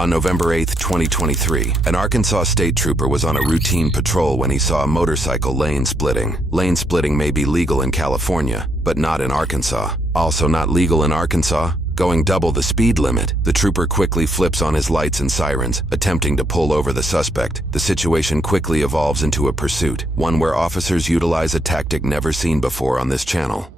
On November 8, 2023, an Arkansas state trooper was on a routine patrol when he saw a motorcycle lane splitting. Lane splitting may be legal in California, but not in Arkansas. Also not legal in Arkansas, going double the speed limit. The trooper quickly flips on his lights and sirens, attempting to pull over the suspect. The situation quickly evolves into a pursuit, one where officers utilize a tactic never seen before on this channel.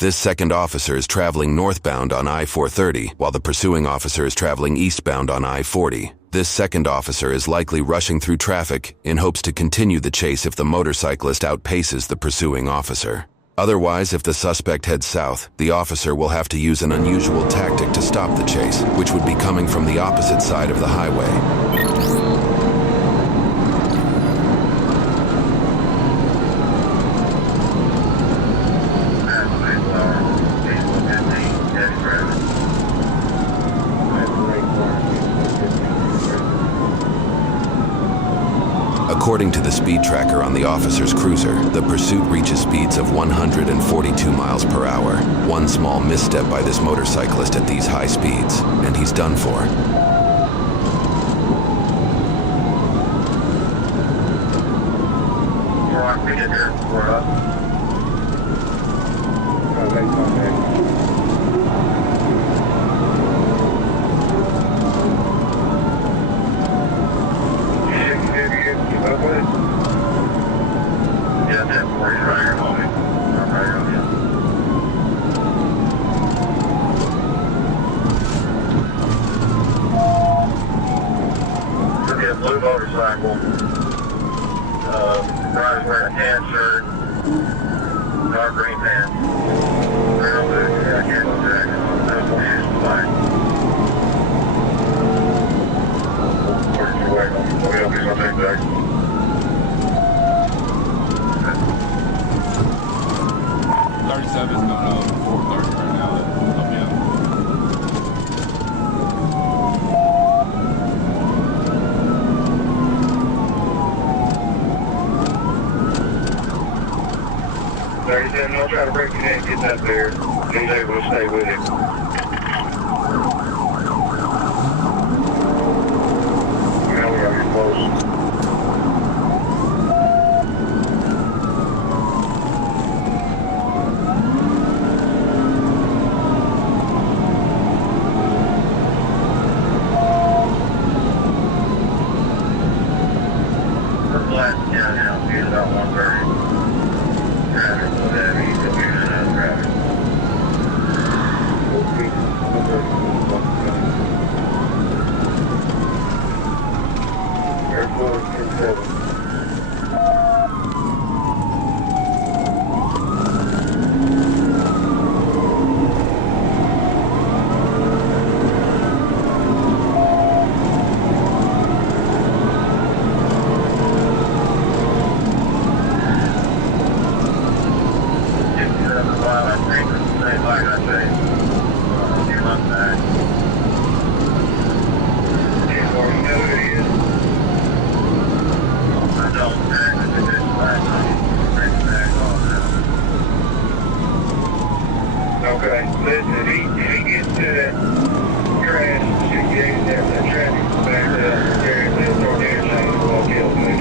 This second officer is traveling northbound on I-430, while the pursuing officer is traveling eastbound on I-40. This second officer is likely rushing through traffic in hopes to continue the chase if the motorcyclist outpaces the pursuing officer. Otherwise, if the suspect heads south, the officer will have to use an unusual tactic to stop the chase, which would be coming from the opposite side of the highway. According to the speed tracker on the officer's cruiser, the pursuit reaches speeds of 142 miles per hour. One small misstep by this motorcyclist at these high speeds, and he's done for. Blue motorcycle, guy's wearing a tan shirt, dark green pants, real blue, camo jacket, no shoes, black. Where's your way? We'll be on that day. 37 going on 430 right now. Help me out. I'll try to break it in and get that there. He's able to stay with him. Now we are close. We're blasting down now. He's about 130. Okay, listen, if he gets to that trash, should get in there, that traffic back up, carry this or the interchange, will kill me.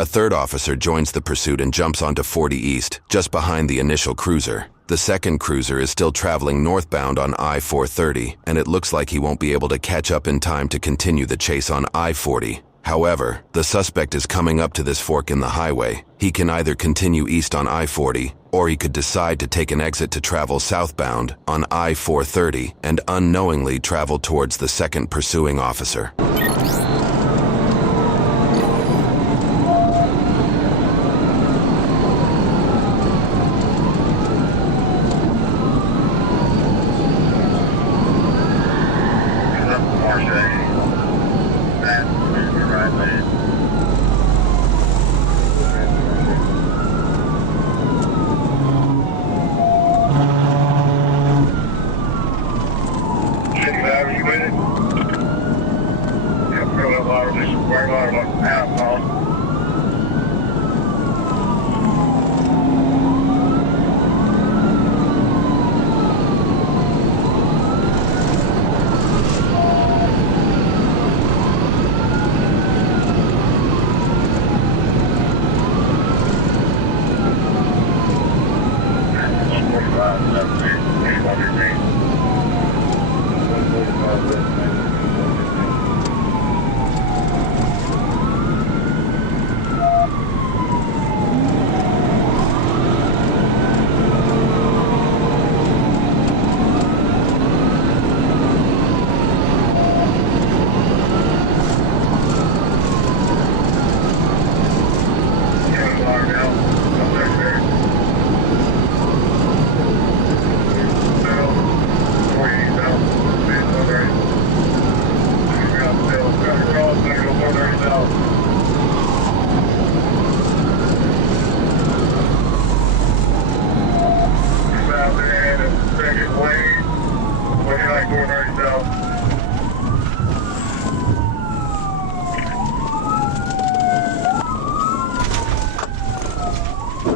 A third officer joins the pursuit and jumps onto 40 East, just behind the initial cruiser. The second cruiser is still traveling northbound on I-430, and it looks like he won't be able to catch up in time to continue the chase on I-40. However, the suspect is coming up to this fork in the highway. He can either continue east on I-40, or he could decide to take an exit to travel southbound on I-430 and unknowingly travel towards the second pursuing officer.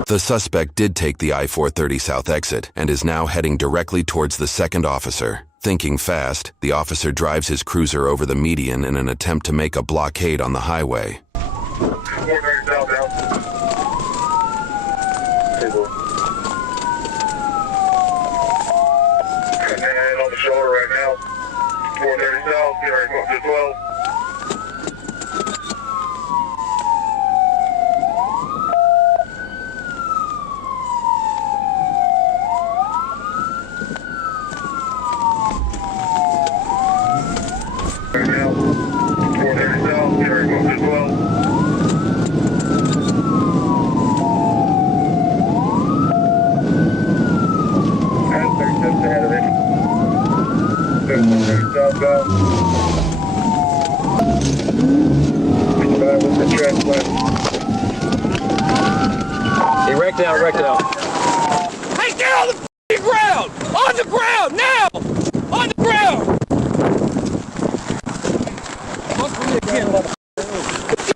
The suspect did take the I-430 south exit and is now heading directly towards the second officer. Thinking fast, the officer drives his cruiser over the median in an attempt to make a blockade on the highway. Shoulder right now. 430 south, get ready to go up to 12. Right now, 430 south, get ready to go up to 12. And 30 steps ahead of it. Southbound. With the track left. He wrecked out, wrecked out. Hey, get on the f***ing ground! On the ground, now! On the ground!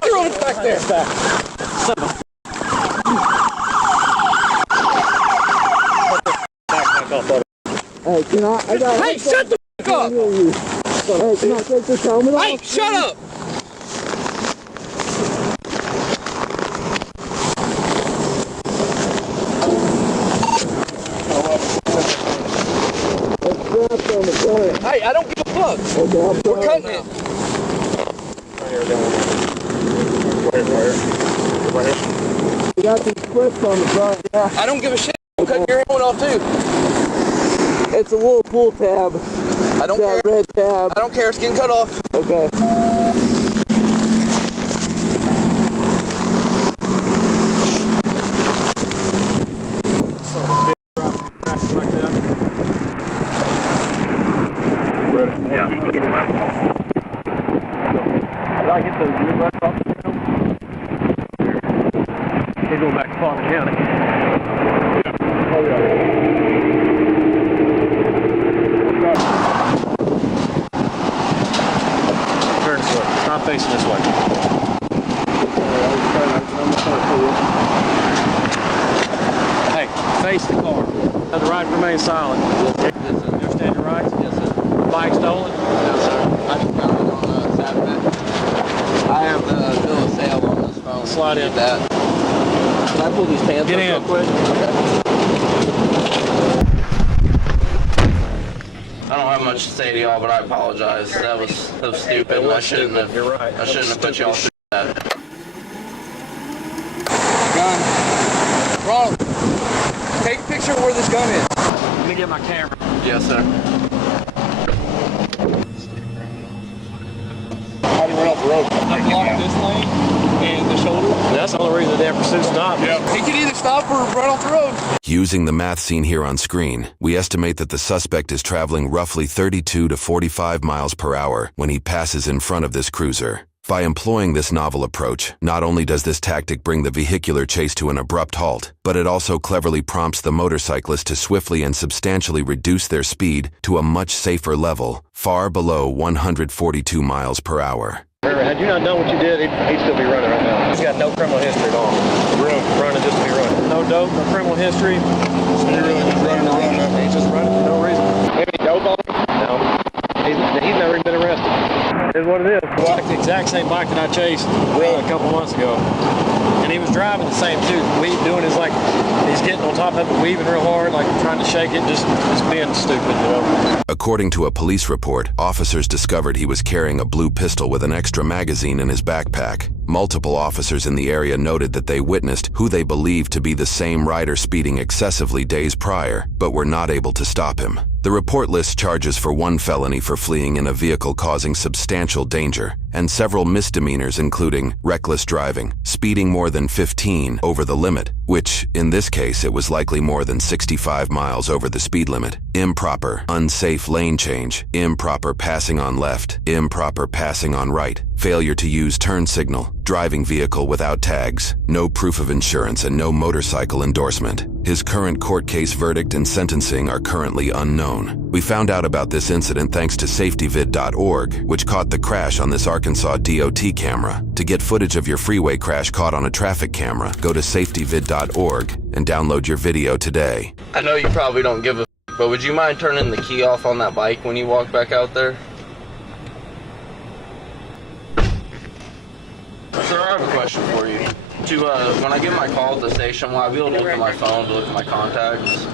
You're on it back there. Hey, can I got Hey, shut the f*** up! Hey, can I take this helmet off? Hey, shut up! It's strapped on the front. Hey, I don't give a fuck. Okay, I'm We're sorry. cutting it. You got these clips on the front, yeah. I don't give a shit. I'm cutting your helmet off too. It's a little pull tab. I don't That care. red tab. I don't care. It's getting cut off. Okay. Yeah. Did I get the new bus off? He's going back to Palmer County. Oh, yeah. Turn this way. Stop facing this way. Hey, face the car. The right remain silent. You understand your rights? Yes, sir. Bike stolen? No, sir. I just found it on Saturday. I have the bill of sale on this phone. slide in. That. Can I pull these pants Get up in. real quick? Okay. I don't have much to say to y'all, but I apologize. That was stupid. I shouldn't have. You're right. I shouldn't have put y'all through that. Gun. Ronald, take a picture of where this gun is. Let me get my camera. Yes, sir. How do you run off the road? I blocked this lane and the shoulder. That's the only reason the damn pursuit stopped. Yeah. He could either stop or run off the road. Using the math seen here on screen, we estimate that the suspect is traveling roughly 32 to 45 miles per hour when he passes in front of this cruiser. By employing this novel approach, not only does this tactic bring the vehicular chase to an abrupt halt, but it also cleverly prompts the motorcyclist to swiftly and substantially reduce their speed to a much safer level, far below 142 miles per hour. Had you not done what you did, he'd still be running right now. He's got no criminal history at all. Really? Running just to be running. No dope, no criminal history. So you're really just running to run that? He's just running for no reason. Maybe dope on him? No. He's never even been arrested. It's what it is. Like the exact same bike that I chased a couple months ago. And he was driving the same too. Doing his like, he's getting on top of it, weaving real hard, like trying to shake it, just being stupid, you know. According to a police report, officers discovered he was carrying a blue pistol with an extra magazine in his backpack. Multiple officers in the area noted that they witnessed who they believed to be the same rider speeding excessively days prior, but were not able to stop him. The report lists charges for 1 felony for fleeing in a vehicle causing substantial danger, and several misdemeanors including reckless driving, speeding more than 15 over the limit, which, in this case, it was likely more than 65 miles over the speed limit, improper, unsafe lane change, improper passing on left, improper passing on right, failure to use turn signal, driving vehicle without tags, no proof of insurance, and no motorcycle endorsement. His current court case verdict and sentencing are currently unknown. We found out about this incident thanks to safetyvid.org, which caught the crash on this Arkansas DOT camera. To get footage of your freeway crash caught on a traffic camera, go to safetyvid.org and download your video today. I know you probably don't give a but would you mind turning the key off on that bike when you walk back out there? Sir, I have a question for you. When I get my call at the station, will I be able to look at my phone to look at my contacts?